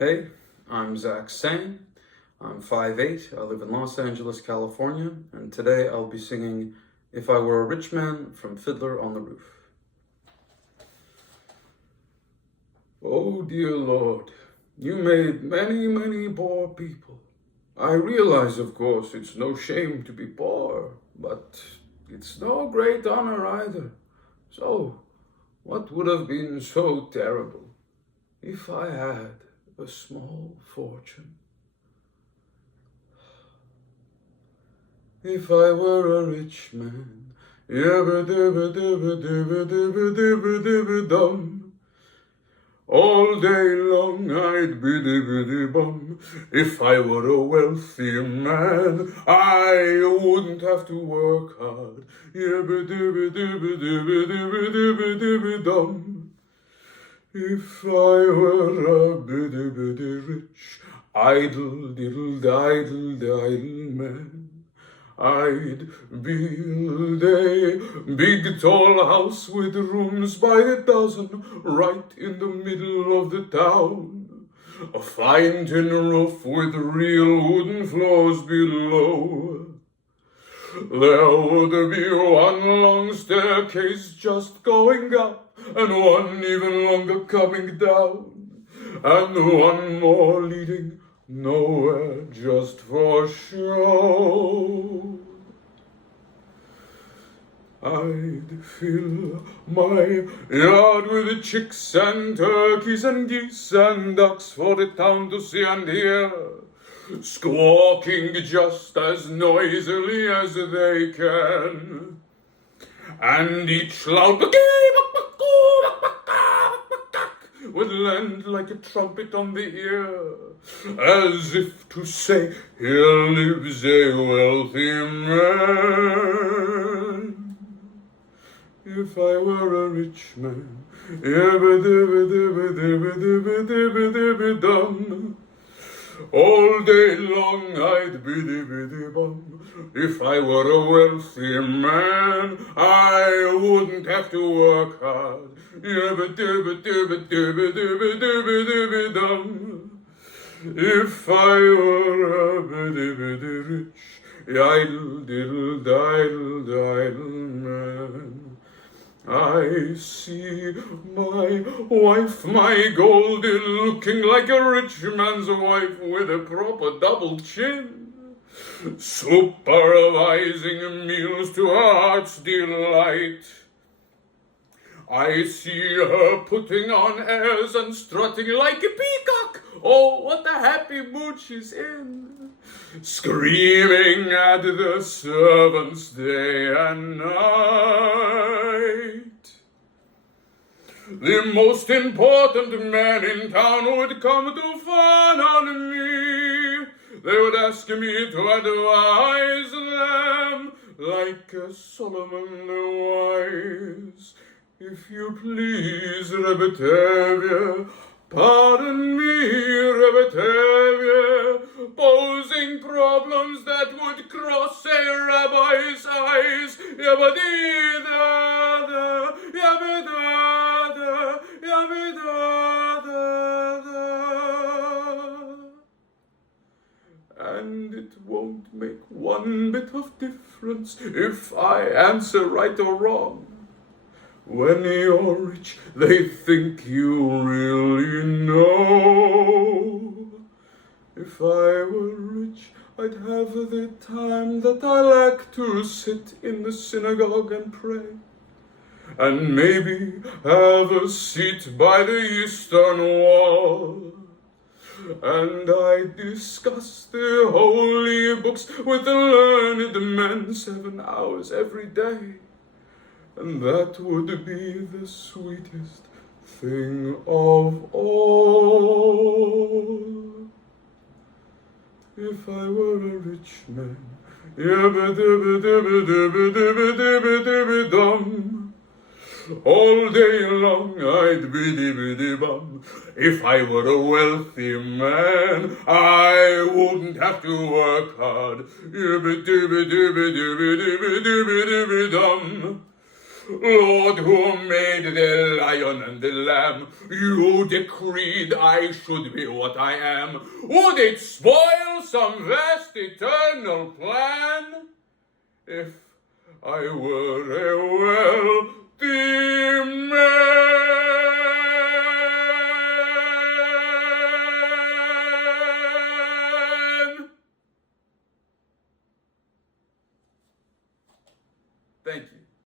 Hey, I'm Sain. I'm 5'8". I live in Los Angeles, California, and today I'll be singing If I Were a Rich Man from Fiddler on the Roof. Oh dear Lord, you made many, many poor people. I realize, of course, it's no shame to be poor, but it's no great honor either. So, what would have been so terrible if I had a small fortune? If I were a rich man, yabba-dabba-dabba-dabba-dabba-dabba-dabba-dum. All day long I'd biddy-biddy-bum. If I were a wealthy man, I wouldn't have to work hard. Yabba-dabba-dabba-dabba-dabba-dabba-dabba-dum. If I were a biddy-biddy rich, idle-diddle-diddle-diddle man, I'd build a big tall house with rooms by the dozen right in the middle of the town. A fine tin roof with real wooden floors below. There would be one long staircase just going up, and one even longer coming down, and one more leading nowhere, just for show. I'd fill my yard with chicks and turkeys and geese and ducks for the town to see and hear, squawking just as noisily as they can. And each loud would land like a trumpet on the ear, as if to say, here lives a wealthy man. If I were a rich man, yabba-dabba-dabba-dabba-dabba-dabba-dabba-dum. All day long I'd biddy-biddy-bum. If I were a wealthy man, I wouldn't have to work hard. Yabba-dabba-dabba-dabba-dabba-dabba-dabba-dum. If I were a biddy-biddy rich, idle-diddle-diddle-diddle man, I see my wife, my Goldie, looking like a rich man's wife with a proper double chin, supervising meals to her heart's delight. I see her putting on airs and strutting like a peacock. Oh, what a happy mood she's in, screaming at the servants day and night. The most important man in town would come to fawn on me. They would ask me to advise them like a Solomon the wise. If you please, Rebetavia, pardon me, Rebetavia, posing problems that would cross a rabbi's eyes. Yabba-dee-da-da, yabba-da-da, yabba-da-da-da. And it won't make one bit of difference if I answer right or wrong. When you're rich, they think you really know. If I were rich, I'd have the time that I like to sit in the synagogue and pray, and maybe have a seat by the eastern wall. And I discuss the holy books with the learned men 7 hours every day. And that would be the sweetest thing of all. If I were a rich man, yabba-dabba-dabba-dabba-dabba-dabba-dabba-dum. All day long I'd biddy-biddy-bum. If I were a wealthy man, I wouldn't have to work hard. Yabba-dabba-dabba-dabba-dabba-dabba-dabba-dum. Lord, who made the lion and the lamb, you decreed I should be what I am. Would it spoil some vast eternal plan if I were a wealthy man? Thank you.